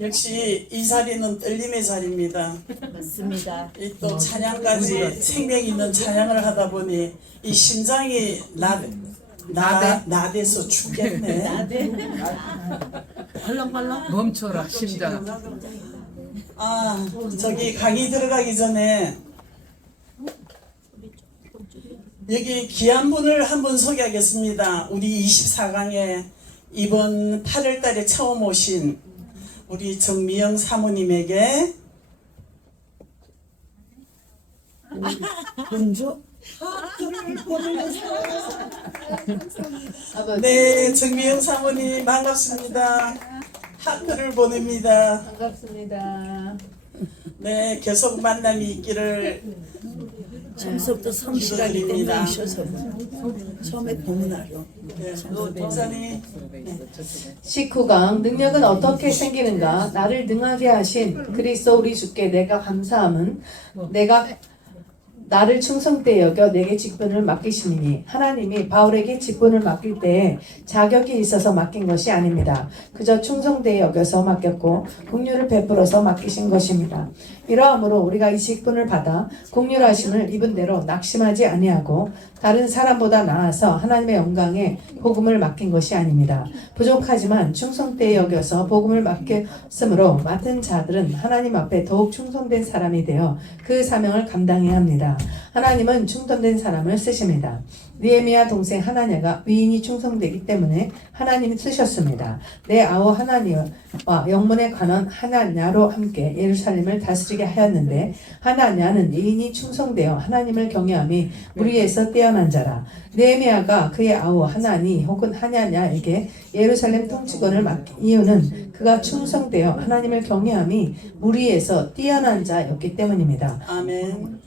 역시 이 자리는 떨림의 자리입니다. 맞습니다. 이 또 찬양까지 생명 있는 찬양을 하다 보니 이 심장이 나대서 죽겠네. 멈춰라 심장. 아, 저기 강의 들어가기 전에 여기 귀한 분을 한 분 소개하겠습니다. 우리 24강에 이번 8월 달에 처음 오신 우리 정미영 사모님에게 본주 네, 정미영 사모님 반갑습니다. 하트를 보냅니다. 반갑습니다. 네, 계속 만남이 있기를 처음부터 성실하기 때문에 오셔서 처음에 보문하러 네, 목사님 19강 능력은 어떻게 생기는가? 나를 능하게 하신 그리스도 우리 주께 내가 감사함은 내가 나를 충성되이 여겨 내게 직분을 맡기심이니 하나님이 바울에게 직분을 맡길 때에 자격이 있어서 맡긴 것이 아닙니다. 그저 충성되이 여겨서 맡겼고 긍휼을 베풀어서 맡기신 것입니다. 이러함으로 우리가 이 직분을 받아 긍휼하심을 입은 대로 낙심하지 아니하고 다른 사람보다 나아서 하나님의 영광에 복음을 맡긴 것이 아닙니다. 부족하지만 충성되이 여겨서 복음을 맡겼으므로 맡은 자들은 하나님 앞에 더욱 충성된 사람이 되어 그 사명을 감당해야 합니다. 하나님은 충성된 사람을 쓰십니다. 느헤미야 동생 하나냐가 위인이 충성되기 때문에 하나님이 쓰셨습니다. 내 아우 하나니와 영문에 관한 하나냐로 함께 예루살렘을 다스리게 하였는데 하나냐는 위인이 충성되어 하나님을 경외함이 무리에서 뛰어난 자라. 느헤미야가 그의 아우 하나니 혹은 하냐냐에게 예루살렘 통치권을 맡긴 이유는 그가 충성되어 하나님을 경외함이 무리에서 뛰어난 자였기 때문입니다. 아멘.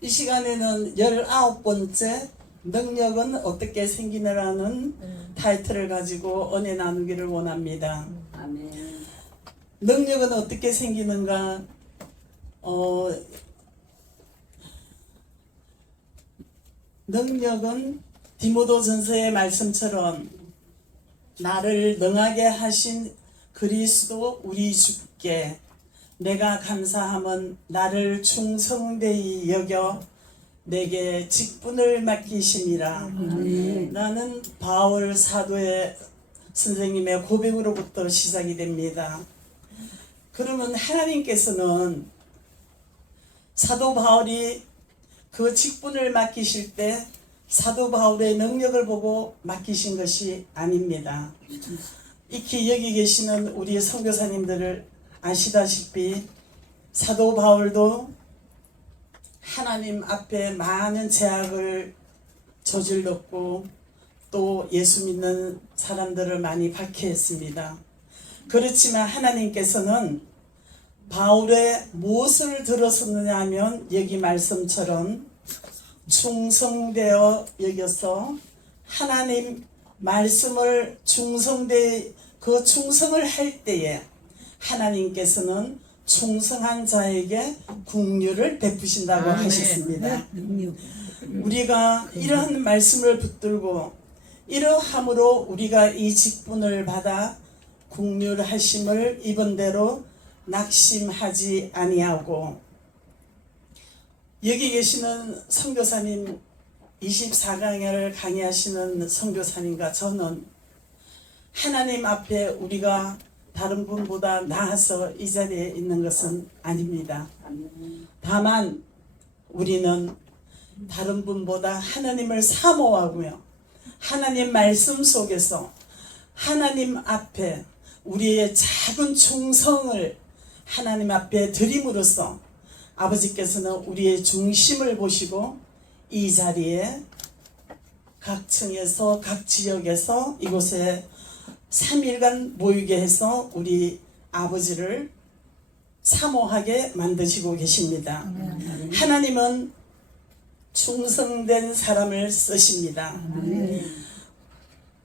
이 시간에는 19번째 능력은 어떻게 생기느라는 타이틀을 가지고 은혜 나누기를 원합니다. 능력은 어떻게 생기는가? 능력은 디모데 전서의 말씀처럼 나를 능하게 하신 그리스도 우리 주께 내가 감사함은 나를 충성되이 여겨 내게 직분을 맡기심이라. 나는 바울 사도의 선생님의 고백으로부터 시작이 됩니다. 그러면 하나님께서는 사도 바울이 그 직분을 맡기실 때 사도 바울의 능력을 보고 맡기신 것이 아닙니다. 익히 여기 계시는 우리 선교사님들을 아시다시피 사도 바울도 하나님 앞에 많은 제약을 저질렀고 또 예수 믿는 사람들을 많이 박해했습니다. 그렇지만 하나님께서는 바울의 무엇을 들었었느냐 하면 여기 말씀처럼 충성되어 여겨서 하나님 말씀을 그 충성을 할 때에 하나님께서는 충성한 자에게 긍휼을 베푸신다고 하셨습니다. 우리가 이러한 말씀을 붙들고 이러함으로 우리가 이 직분을 받아 긍휼하심을 입은 대로 낙심하지 아니하고 여기 계시는 선교사님 24강을 강의하시는 선교사님과 저는 하나님 앞에 우리가 다른 분보다 나아서 이 자리에 있는 것은 아닙니다. 다만 우리는 다른 분보다 하나님을 사모하고요. 하나님 말씀 속에서 하나님 앞에 우리의 작은 충성을 하나님 앞에 드림으로써 아버지께서는 우리의 중심을 보시고 이 자리에 각 층에서 각 지역에서 이곳에 3일간 모이게 해서 우리 아버지를 사모하게 만드시고 계십니다. 하나님은 충성된 사람을 쓰십니다.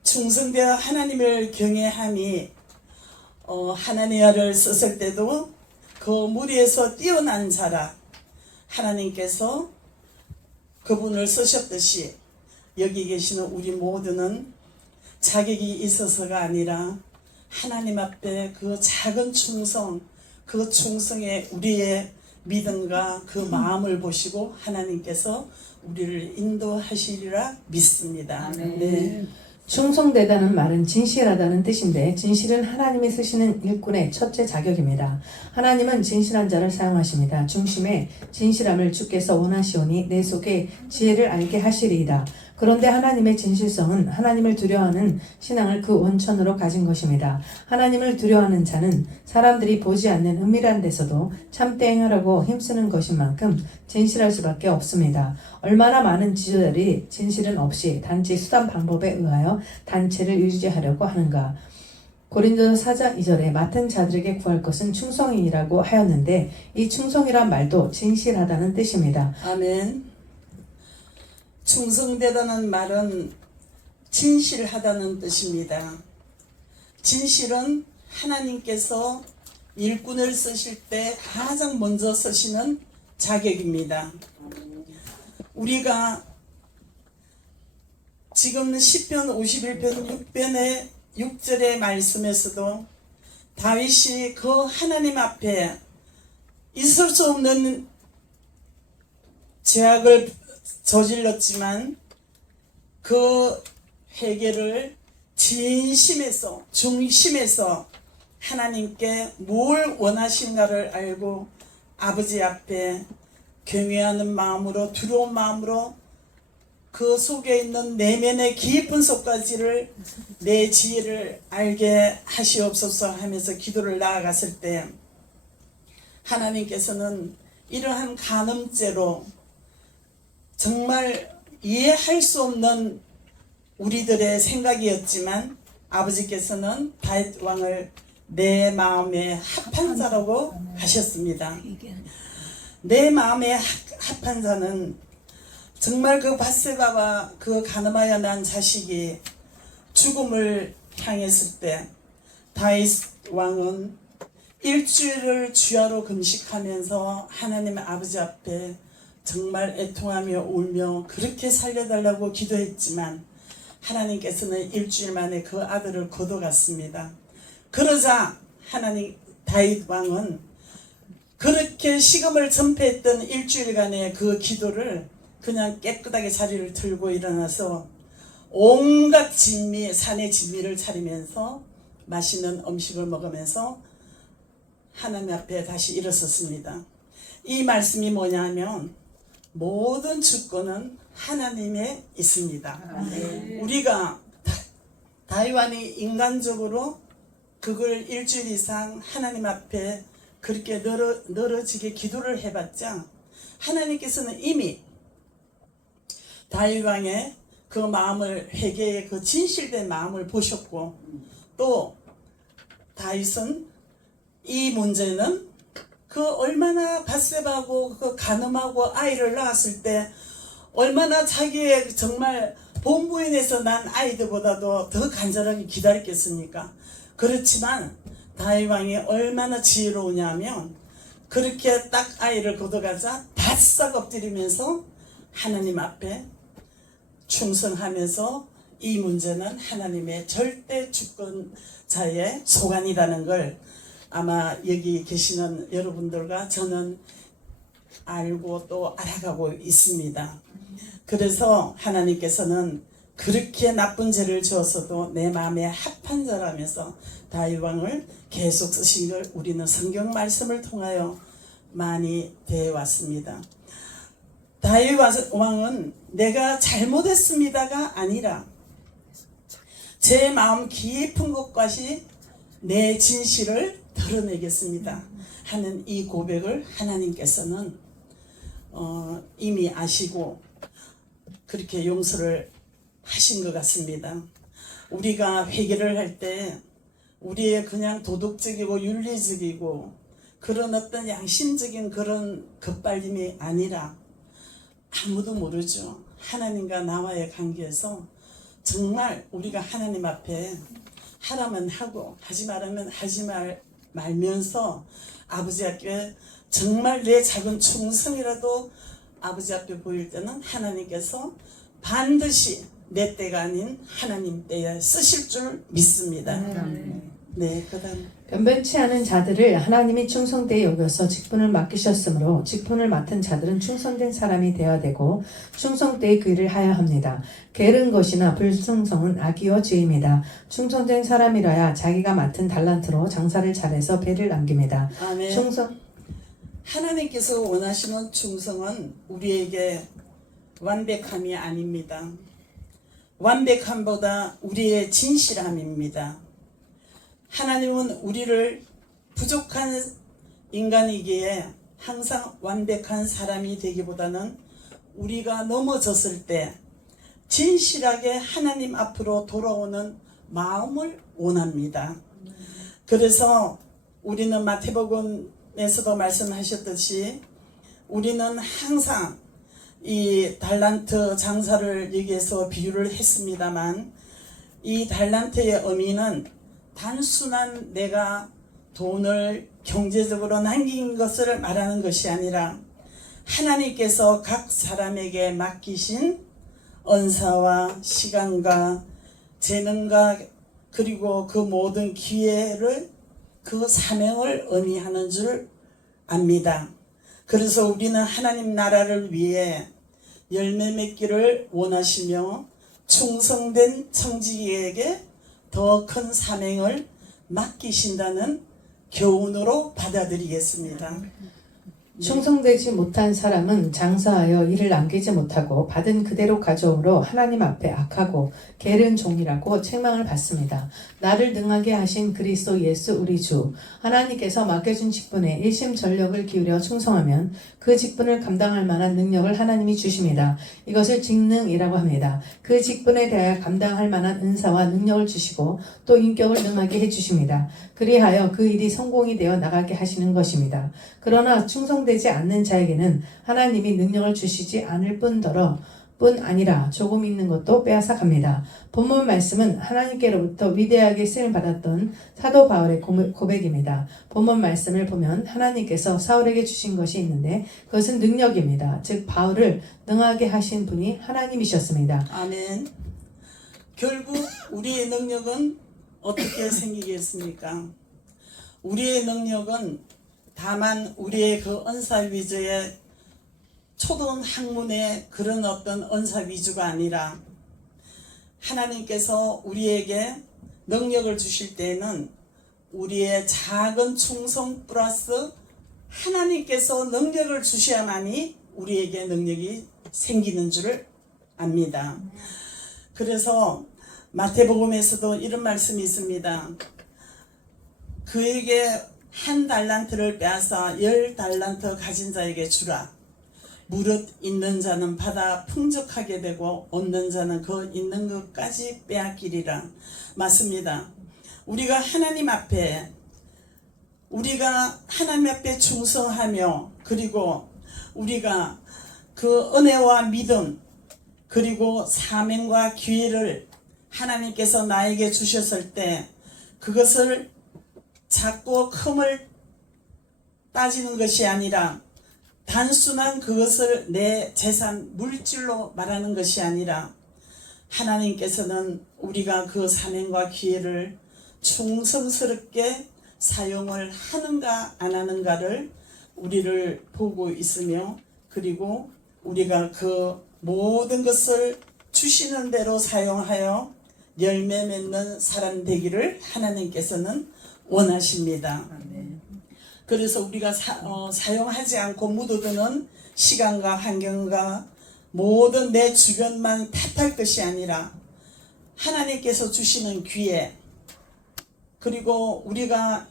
충성되어 하나님을 경외함이 하나니아를 썼을 때도 그 무리에서 뛰어난 자라 하나님께서 그분을 쓰셨듯이 여기 계시는 우리 모두는 자격이 있어서가 아니라 하나님 앞에 그 작은 충성, 그 충성에 우리의 믿음과 그 마음을 보시고 하나님께서 우리를 인도하시리라 믿습니다. 네. 충성되다는 말은 진실하다는 뜻인데 진실은 하나님이 쓰시는 일꾼의 첫째 자격입니다. 하나님은 진실한 자를 사용하십니다. 중심에 진실함을 주께서 원하시오니 내 속에 지혜를 알게 하시리이다. 그런데 하나님의 진실성은 하나님을 두려워하는 신앙을 그 원천으로 가진 것입니다. 하나님을 두려워하는 자는 사람들이 보지 않는 은밀한 데서도 참되 행하려고 힘쓰는 것인 만큼 진실할 수밖에 없습니다. 얼마나 많은 지도자들이 진실은 없이 단지 수단 방법에 의하여 단체를 유지하려고 하는가. 고린도서 4장 2절에 맡은 자들에게 구할 것은 충성이라고 하였는데 이 충성이란 말도 진실하다는 뜻입니다. 아멘. 충성되다는 말은 진실하다는 뜻입니다. 진실은 하나님께서 일꾼을 쓰실 때 가장 먼저 쓰시는 자격입니다. 우리가 지금 시편 51편 6편의 6절의 말씀에서도 다윗이 그 하나님 앞에 있을 수 없는 죄악을 저질렀지만 그 회개를 진심에서 중심에서 하나님께 뭘 원하신가를 알고 아버지 앞에 경외하는 마음으로 두려운 마음으로 그 속에 있는 내면의 깊은 속까지를 내 지혜를 알게 하시옵소서 하면서 기도를 나아갔을 때 하나님께서는 이러한 간음죄로 정말 이해할 수 없는 우리들의 생각이었지만 아버지께서는 다윗 왕을 내 마음에 합한 자라고 하셨습니다. 내 마음에 합한 자는 정말 그 밧세바와 그 가늠하여 난 자식이 죽음을 향했을 때 다윗 왕은 일주일을 주야로 금식하면서 하나님 아버지 앞에 정말 애통하며 울며 그렇게 살려달라고 기도했지만 하나님께서는 일주일 만에 그 아들을 거둬갔습니다. 그러자 하나님 다윗 왕은 그렇게 식음을 전폐했던 일주일간의 그 기도를 그냥 깨끗하게 자리를 들고 일어나서 온갖 진미, 산의 진미를 차리면서 맛있는 음식을 먹으면서 하나님 앞에 다시 일어섰습니다. 이 말씀이 뭐냐면 모든 주권은 하나님에 있습니다. 우리가 다윗 왕이 인간적으로 그걸 일주일 이상 하나님 앞에 그렇게 늘어지게 기도를 해봤자 하나님께서는 이미 다윗 왕의 그 마음을 회개의 그 진실된 마음을 보셨고 또 다윗은 이 문제는 그 얼마나 밧세바하고 그 간음하고 아이를 낳았을 때 얼마나 자기의 정말 본부인에서 난 아이들보다도 더 간절하게 기다렸겠습니까? 그렇지만 다윗 왕이 얼마나 지혜로우냐면 그렇게 딱 아이를 거둬가자 바싹 엎드리면서 하나님 앞에 충성하면서 이 문제는 하나님의 절대 주권자의 소관이라는 걸 아마 여기 계시는 여러분들과 저는 알고 또 알아가고 있습니다. 그래서 하나님께서는 그렇게 나쁜 죄를 지었어도 내 마음에 합한 자라면서 다윗 왕을 계속 쓰신 걸 우리는 성경 말씀을 통하여 많이 배워왔습니다. 다윗 왕은 내가 잘못했습니다가 아니라 제 마음 깊은 곳까지 내 진실을 드러내겠습니다 하는 이 고백을 하나님께서는 이미 아시고 그렇게 용서를 하신 것 같습니다. 우리가 회개를 할 때 우리의 그냥 도덕적이고 윤리적이고 그런 어떤 양심적인 그런 급발림이 아니라 아무도 모르죠. 하나님과 나와의 관계에서 정말 우리가 하나님 앞에 하라면 하고 하지 말라면 하지 말면서 아버지 앞에 정말 내 작은 충성이라도 아버지 앞에 보일 때는 하나님께서 반드시 내 때가 아닌 하나님 때에 쓰실 줄 믿습니다. 네, 그다음 변변치 않은 자들을 하나님이 충성되이 여겨서 직분을 맡기셨으므로 직분을 맡은 자들은 충성된 사람이 되어야 되고 충성되이 그 일을 하여야 합니다. 게으른 것이나 불충성은 악이요 죄입니다. 충성된 사람이라야 자기가 맡은 달란트로 장사를 잘해서 배를 남깁니다. 아멘. 충성 하나님께서 원하시는 충성은 우리에게 완벽함이 아닙니다. 완벽함보다 우리의 진실함입니다. 하나님은 우리를 부족한 인간이기에 항상 완벽한 사람이 되기보다는 우리가 넘어졌을 때 진실하게 하나님 앞으로 돌아오는 마음을 원합니다. 그래서 우리는 마태복음에서도 말씀하셨듯이 우리는 항상 이 달란트 장사를 여기에서 비유를 했습니다만 이 달란트의 의미는 단순한 내가 돈을 경제적으로 남긴 것을 말하는 것이 아니라 하나님께서 각 사람에게 맡기신 은사와 시간과 재능과 그리고 그 모든 기회를 그 사명을 의미하는 줄 압니다. 그래서 우리는 하나님 나라를 위해 열매 맺기를 원하시며 충성된 청지기에게 더 큰 사명을 맡기신다는 교훈으로 받아들이겠습니다. 충성되지 못한 사람은 장사하여 일을 남기지 못하고 받은 그대로 가져옴으로 하나님 앞에 악하고 게으른 종이라고 책망을 받습니다. 나를 능하게 하신 그리스도 예수 우리 주 하나님께서 맡겨준 직분에 일심전력을 기울여 충성하면 그 직분을 감당할 만한 능력을 하나님이 주십니다. 이것을 직능이라고 합니다. 그 직분에 대하여 감당할 만한 은사와 능력을 주시고 또 인격을 능하게 해주십니다. 그리하여 그 일이 성공이 되어 나가게 하시는 것입니다. 그러나 충성되지 않는 자에게는 하나님이 능력을 주시지 않을 뿐 아니라 조금 있는 것도 빼앗아 갑니다. 본문 말씀은 하나님께로부터 위대하게 쓰임 받았던 사도 바울의 고백입니다. 본문 말씀을 보면 하나님께서 사울에게 주신 것이 있는데 그것은 능력입니다. 즉 바울을 능하게 하신 분이 하나님이셨습니다. 아멘. 결국 우리의 능력은 어떻게 생기겠습니까? 우리의 능력은 다만 우리의 그 은사 위주의 초등 학문의 그런 어떤 은사 위주가 아니라 하나님께서 우리에게 능력을 주실 때는 우리의 작은 충성 플러스 하나님께서 능력을 주셔야만이 우리에게 능력이 생기는 줄을 압니다. 그래서 마태복음에서도 이런 말씀이 있습니다. 그에게 1달란트를 빼앗아 10달란트 가진 자에게 주라. 무릇 있는 자는 받아 풍족하게 되고 없는 자는 그 있는 것까지 빼앗기리라. 맞습니다. 우리가 하나님 앞에 충성하며 그리고 우리가 그 은혜와 믿음 그리고 사명과 기회를 하나님께서 나에게 주셨을 때 그것을 작고 큼을 따지는 것이 아니라 단순한 그것을 내 재산 물질로 말하는 것이 아니라 하나님께서는 우리가 그 사명과 기회를 충성스럽게 사용을 하는가 안 하는가를 우리를 보고 있으며 그리고 우리가 그 모든 것을 주시는 대로 사용하여 열매 맺는 사람 되기를 하나님께서는 원하십니다. 그래서 우리가 사용하지 않고 묻어두는 시간과 환경과 모든 내 주변만 탓할 것이 아니라 하나님께서 주시는 기회 그리고 우리가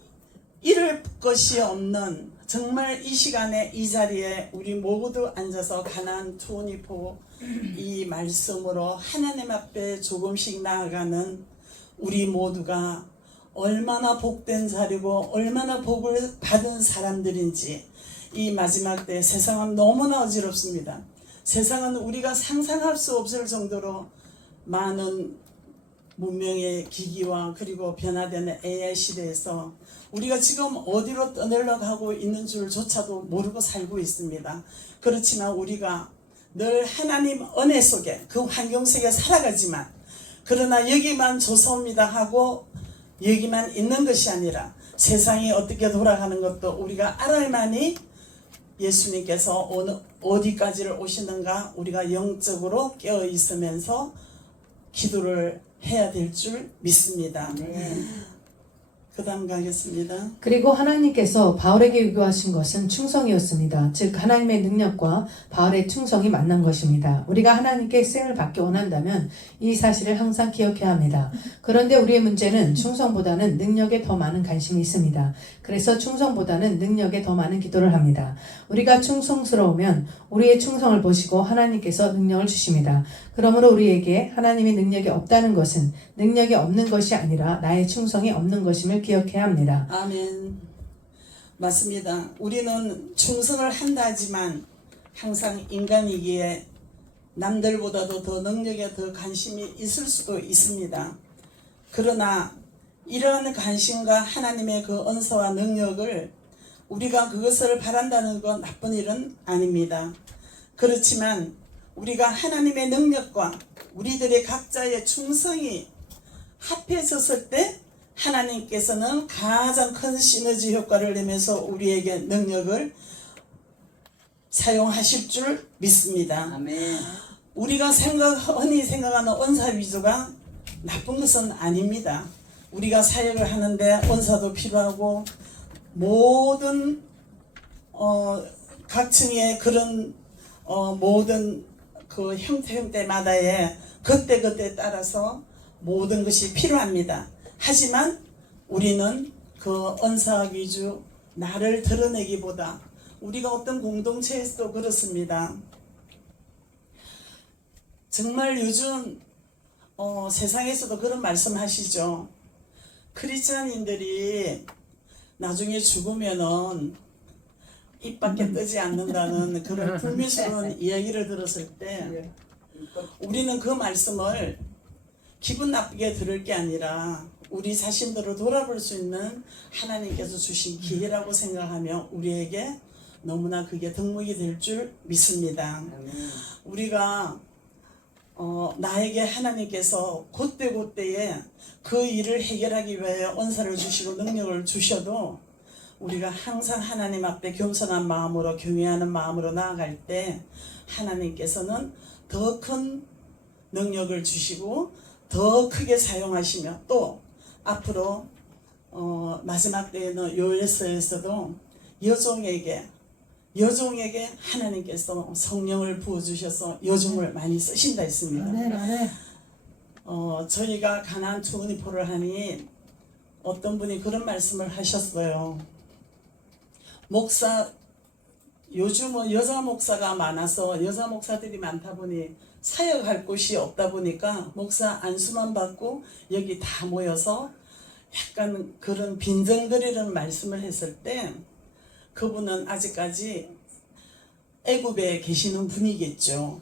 잃을 것이 없는 정말 이 시간에 이 자리에 우리 모두 앉아서 가나안 투니포 이 말씀으로 하나님 앞에 조금씩 나아가는 우리 모두가 얼마나 복된 자리고 얼마나 복을 받은 사람들인지 이 마지막 때 세상은 너무나 어지럽습니다. 세상은 우리가 상상할 수 없을 정도로 많은 문명의 기기와 그리고 변화되는 AI 시대에서 우리가 지금 어디로 떠내려가고 있는 줄조차도 모르고 살고 있습니다. 그렇지만 우리가 늘 하나님 은혜 속에 그 환경 속에 살아가지만 그러나 여기만 좋사옵니다 하고 여기만 있는 것이 아니라 세상이 어떻게 돌아가는 것도 우리가 알아야만이 예수님께서 어디까지를 오시는가 우리가 영적으로 깨어 있으면서 기도를 해야 될 줄 믿습니다. 그 다음 가겠습니다. 그리고 하나님께서 바울에게 요구하신 것은 충성이었습니다. 즉 하나님의 능력과 바울의 충성이 만난 것입니다. 우리가 하나님께 쓰임을 받기 원한다면 이 사실을 항상 기억해야 합니다. 그런데 우리의 문제는 충성보다는 능력에 더 많은 관심이 있습니다. 그래서 충성보다는 능력에 더 많은 기도를 합니다. 우리가 충성스러우면 우리의 충성을 보시고 하나님께서 능력을 주십니다. 그러므로 우리에게 하나님의 능력이 없다는 것은 능력이 없는 것이 아니라 나의 충성이 없는 것임을 기억해야 합니다. 아멘. 맞습니다. 우리는 충성을 한다 하지만 항상 인간이기에 남들보다도 더 능력에 더 관심이 있을 수도 있습니다. 그러나 이러한 관심과 하나님의 그 은사와 능력을 우리가 그것을 바란다는 건 나쁜 일은 아닙니다. 그렇지만 우리가 하나님의 능력과 우리들의 각자의 충성이 합해졌을 때 하나님께서는 가장 큰 시너지 효과를 내면서 우리에게 능력을 사용하실 줄 믿습니다. 아멘. 우리가 흔히 생각하는 언사 위주가 나쁜 것은 아닙니다. 우리가 사역을 하는데 언사도 필요하고 모든 각층의 그런 모든 그 형태마다의 그때그때 따라서 모든 것이 필요합니다. 하지만 우리는 그 언사 위주 나를 드러내기보다 우리가 어떤 공동체에서도 그렇습니다. 정말 요즘 세상에서도 그런 말씀하시죠. 크리스찬인들이 나중에 죽으면은 입밖에 뜨지 않는다는 그런 불미스러운 이야기를 들었을 때 우리는 그 말씀을 기분 나쁘게 들을 게 아니라 우리 자신들을 돌아볼 수 있는 하나님께서 주신 기회라고 생각하며 우리에게 너무나 그게 덕목이 될 줄 믿습니다. 우리가 나에게 하나님께서 그때그때에 그 일을 해결하기 위하여 은사를 주시고 능력을 주셔도 우리가 항상 하나님 앞에 겸손한 마음으로 경외하는 마음으로 나아갈 때 하나님께서는 더 큰 능력을 주시고 더 크게 사용하시며 또 앞으로 마지막 때에는 요엘서에서도 여종에게 하나님께서 성령을 부어주셔서 여종을 많이 쓰신다 했습니다. 저희가 가나안 투어니포를 하니 어떤 분이 그런 말씀을 하셨어요. 목사 요즘은 여자 목사가 많아서 여자 목사들이 많다 보니 사역할 곳이 없다 보니까 목사 안수만 받고 여기 다 모여서 약간 그런 빈정거리는 말씀을 했을 때 그분은 아직까지 애굽에 계시는 분이겠죠.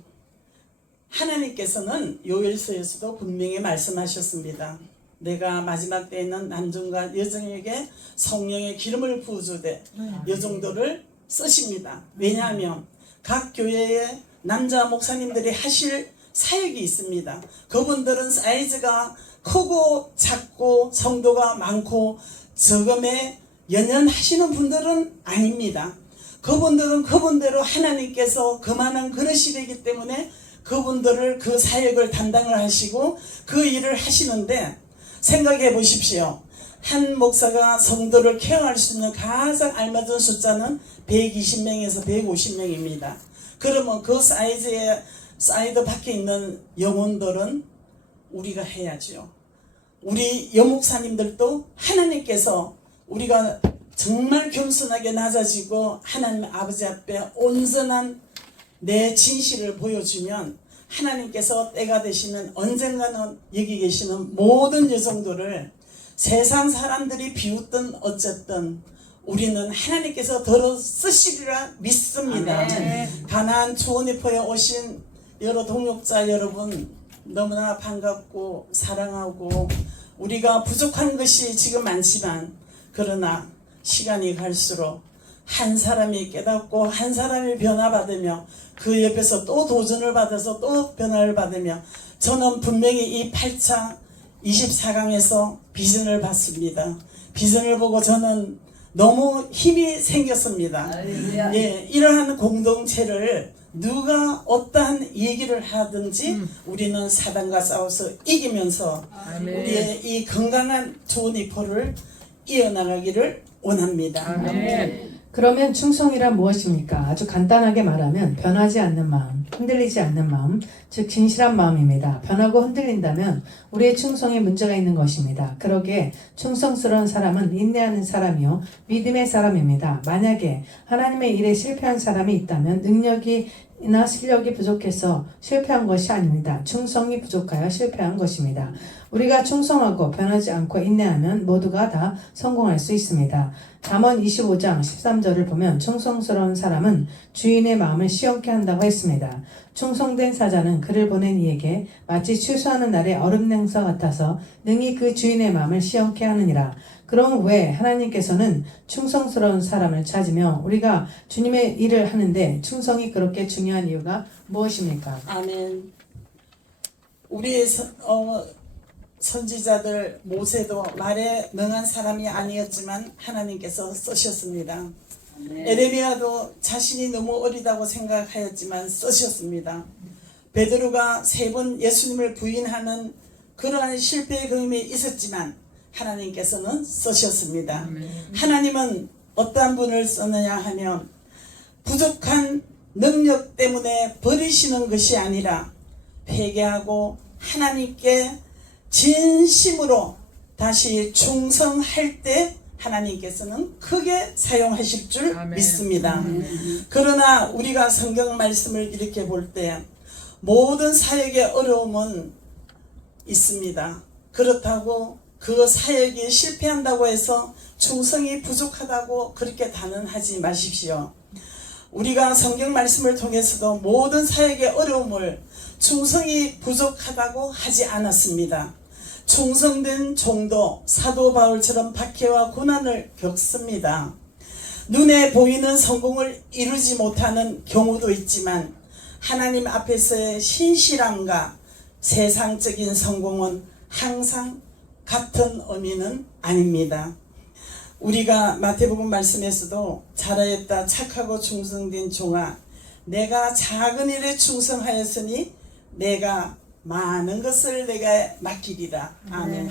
하나님께서는 요엘서에서도 분명히 말씀하셨습니다. 내가 마지막 때에는 남종과 여종에게 성령의 기름을 부어주되 여종들을 쓰십니다. 왜냐하면 각 교회에 남자 목사님들이 하실 사역이 있습니다. 그분들은 사이즈가 크고 작고 성도가 많고 적음에 연연하시는 분들은 아닙니다. 그분들은 그분대로 하나님께서 그만한 그릇이기 때문에 그분들을 그 사역을 담당을 하시고 그 일을 하시는데 생각해 보십시오. 한 목사가 성도를 케어할 수 있는 가장 알맞은 숫자는 120명에서 150명입니다. 그러면 그 사이드 밖에 있는 영혼들은 우리가 해야죠. 우리 여목사님들도 하나님께서 우리가 정말 겸손하게 낮아지고 하나님 아버지 앞에 온전한 내 진실을 보여주면 하나님께서 때가 되시면 언젠가는 여기 계시는 모든 여성들을 세상 사람들이 비웃든 어쨌든 우리는 하나님께서 더 쓰시리라 믿습니다. 가나안 투어니포에 오신 여러 동역자 여러분 너무나 반갑고 사랑하고 우리가 부족한 것이 지금 많지만 그러나 시간이 갈수록 한 사람이 깨닫고 한 사람이 변화받으며 그 옆에서 또 도전을 받아서 또 변화를 받으며 저는 분명히 이 8차 24강에서 비전을 봤습니다. 비전을 보고 저는 너무 힘이 생겼습니다. 예, 이러한 공동체를 누가 어떠한 얘기를 하든지 우리는 사단과 싸워서 이기면서 아멘. 우리의 이 건강한 좋은 이포를 이어나가기를 원합니다. 아멘. 그러면 충성이란 무엇입니까? 아주 간단하게 말하면 변하지 않는 마음, 흔들리지 않는 마음, 즉 진실한 마음입니다. 변하고 흔들린다면 우리의 충성에 문제가 있는 것입니다. 그러기에 충성스러운 사람은 인내하는 사람이요 믿음의 사람입니다. 만약에 하나님의 일에 실패한 사람이 있다면 능력이나 실력이 부족해서 실패한 것이 아닙니다. 충성이 부족하여 실패한 것입니다. 우리가 충성하고 변하지 않고 인내하면 모두가 다 성공할 수 있습니다. 잠언 25장 13절을 보면 충성스러운 사람은 주인의 마음을 시원케 한다고 했습니다. 충성된 사자는 그를 보낸 이에게 마치 추수하는 날의 얼음 냉서 같아서 능히 그 주인의 마음을 시원케 하느니라. 그럼 왜 하나님께서는 충성스러운 사람을 찾으며 우리가 주님의 일을 하는데 충성이 그렇게 중요한 이유가 무엇입니까? 아멘. 우리의 선지자들 모세도 말에 능한 사람이 아니었지만 하나님께서 쓰셨습니다. 에레미야도 자신이 너무 어리다고 생각하였지만 쓰셨습니다. 베드로가 3번 예수님을 부인하는 그러한 실패의 경험이 있었지만 하나님께서는 쓰셨습니다. 하나님은 어떠한 분을 썼느냐 하면 부족한 능력 때문에 버리시는 것이 아니라 회개하고 하나님께 진심으로 다시 충성할 때 하나님께서는 크게 사용하실 줄 아멘. 믿습니다. 그러나 우리가 성경 말씀을 이렇게 볼 때 모든 사역의 어려움은 있습니다. 그렇다고 그 사역이 실패한다고 해서 충성이 부족하다고 그렇게 단언하지 마십시오. 우리가 성경 말씀을 통해서도 모든 사역의 어려움을 충성이 부족하다고 하지 않았습니다. 충성된 종도 사도 바울처럼 박해와 고난을 겪습니다. 눈에 보이는 성공을 이루지 못하는 경우도 있지만 하나님 앞에서의 신실함과 세상적인 성공은 항상 같은 의미는 아닙니다. 우리가 마태복음 말씀에서도 잘하였다 착하고 충성된 종아 내가 작은 일에 충성하였으니 내가 많은 것을 내가 맡기리라. 아멘.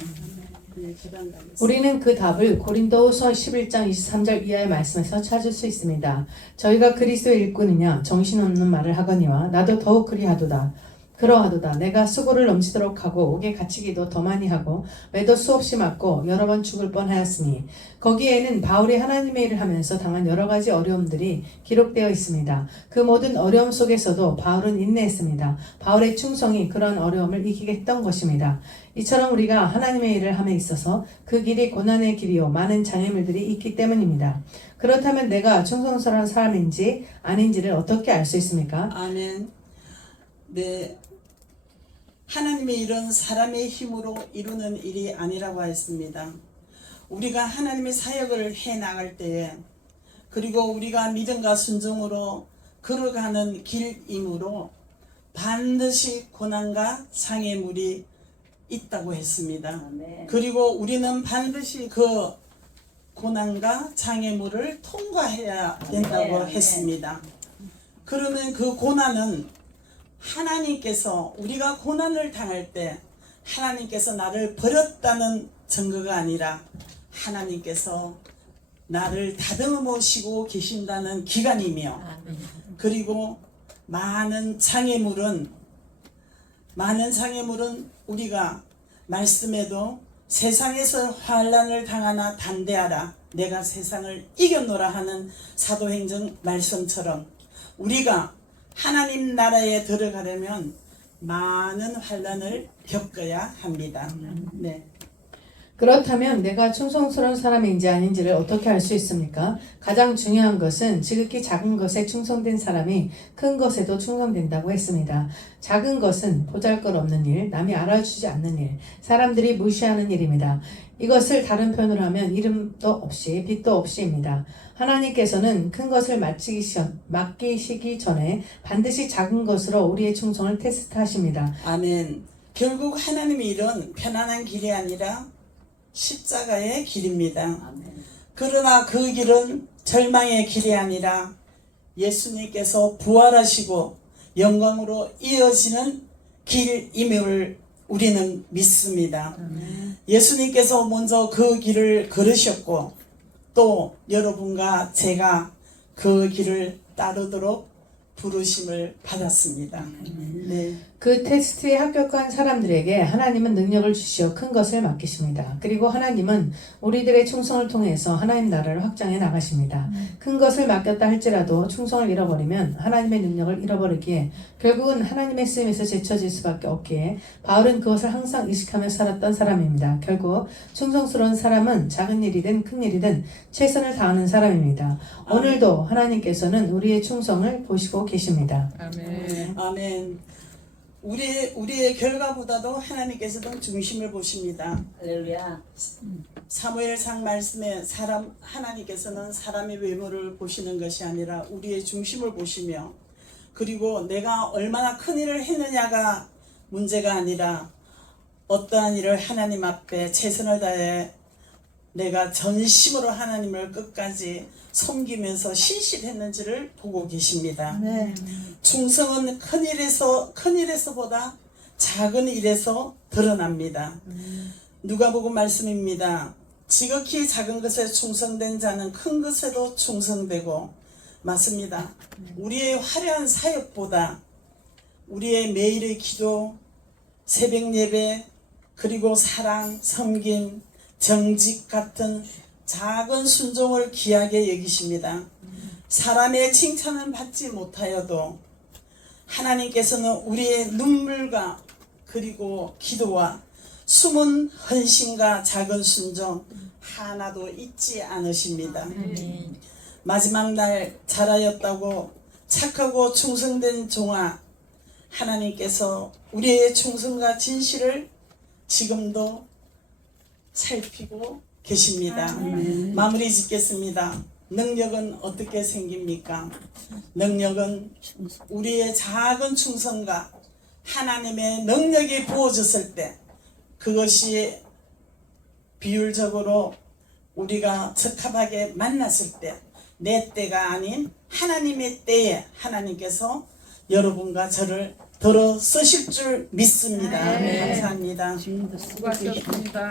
우리는 그 답을 고린도후서 11장 23절 이하의 말씀에서 찾을 수 있습니다. 저희가 그리스도의 일꾼이냐 정신없는 말을 하거니와 나도 더욱 그리하도다. 그러하도다. 내가 수고를 넘치도록 하고 옥에 갇히기도 더 많이 하고 매도 수없이 맞고 여러 번 죽을 뻔하였으니 거기에는 바울이 하나님의 일을 하면서 당한 여러 가지 어려움들이 기록되어 있습니다. 그 모든 어려움 속에서도 바울은 인내했습니다. 바울의 충성이 그러한 어려움을 이기게 했던 것입니다. 이처럼 우리가 하나님의 일을 함에 있어서 그 길이 고난의 길이요 많은 장애물들이 있기 때문입니다. 그렇다면 내가 충성스러운 사람인지 아닌지를 어떻게 알 수 있습니까? 아멘. 네. 하나님의 일은 사람의 힘으로 이루는 일이 아니라고 했습니다. 우리가 하나님의 사역을 해 나갈 때에 그리고 우리가 믿음과 순종으로 걸어가는 길이므로 반드시 고난과 장애물이 있다고 했습니다. 그리고 우리는 반드시 그 고난과 장애물을 통과해야 된다고 했습니다. 그러면 그 고난은 하나님께서 우리가 고난을 당할 때 하나님께서 나를 버렸다는 증거가 아니라 하나님께서 나를 다듬어 모시고 계신다는 기간이며 그리고 많은 장애물은 우리가 말씀에도 세상에서 환난을 당하나 담대하라 내가 세상을 이겼노라 하는 사도행전 말씀처럼 우리가 하나님 나라에 들어가려면 많은 환난을 겪어야 합니다. 네. 그렇다면 내가 충성스러운 사람인지 아닌지를 어떻게 알 수 있습니까? 가장 중요한 것은 지극히 작은 것에 충성된 사람이 큰 것에도 충성된다고 했습니다. 작은 것은 보잘것없는 일, 남이 알아주지 않는 일, 사람들이 무시하는 일입니다. 이것을 다른 표현으로 하면 이름도 없이 빛도 없이입니다. 하나님께서는 큰 것을 맡기시기 전에 반드시 작은 것으로 우리의 충성을 테스트하십니다. 아멘. 결국 하나님의 일은 편안한 길이 아니라 십자가의 길입니다. 그러나 그 길은 절망의 길이 아니라 예수님께서 부활하시고 영광으로 이어지는 길임을 우리는 믿습니다. 예수님께서 먼저 그 길을 걸으셨고 또 여러분과 제가 그 길을 따르도록 부르심을 받았습니다. 네. 그 테스트에 합격한 사람들에게 하나님은 능력을 주시어 큰 것을 맡기십니다. 그리고 하나님은 우리들의 충성을 통해서 하나님 나라를 확장해 나가십니다. 큰 것을 맡겼다 할지라도 충성을 잃어버리면 하나님의 능력을 잃어버리기에 결국은 하나님의 쓰임에서 제쳐질 수밖에 없기에 바울은 그것을 항상 의식하며 살았던 사람입니다. 결국 충성스러운 사람은 작은 일이든 큰 일이든 최선을 다하는 사람입니다. 오늘도 하나님께서는 우리의 충성을 보시고 계십니다. 아멘. 아멘. 우리의 결과보다도 하나님께서는 중심을 보십니다. 할렐루야. 사무엘상 말씀에 하나님께서는 사람의 외모를 보시는 것이 아니라 우리의 중심을 보시며 그리고 내가 얼마나 큰 일을 했느냐가 문제가 아니라 어떠한 일을 하나님 앞에 최선을 다해 내가 전심으로 하나님을 끝까지 섬기면서 신실했는지를 보고 계십니다. 네. 충성은 큰 일에서보다 작은 일에서 드러납니다. 누가복음 말씀입니다. 지극히 작은 것에 충성된 자는 큰 것에도 충성되고 맞습니다. 우리의 화려한 사역보다 우리의 매일의 기도, 새벽 예배, 그리고 사랑, 섬김, 정직 같은 작은 순종을 귀하게 여기십니다. 사람의 칭찬을 받지 못하여도 하나님께서는 우리의 눈물과 그리고 기도와 숨은 헌신과 작은 순종 하나도 잊지 않으십니다. 마지막 날 잘하였다고 착하고 충성된 종아, 하나님께서 우리의 충성과 진실을 지금도 살피고 계십니다. 마무리 짓겠습니다. 능력은 어떻게 생깁니까? 능력은 우리의 작은 충성과 하나님의 능력이 부어졌을 때 그것이 비율적으로 우리가 적합하게 만났을 때 내 때가 아닌 하나님의 때에 하나님께서 여러분과 저를 들어 쓰실 줄 믿습니다. 감사합니다. 수고하셨습니다.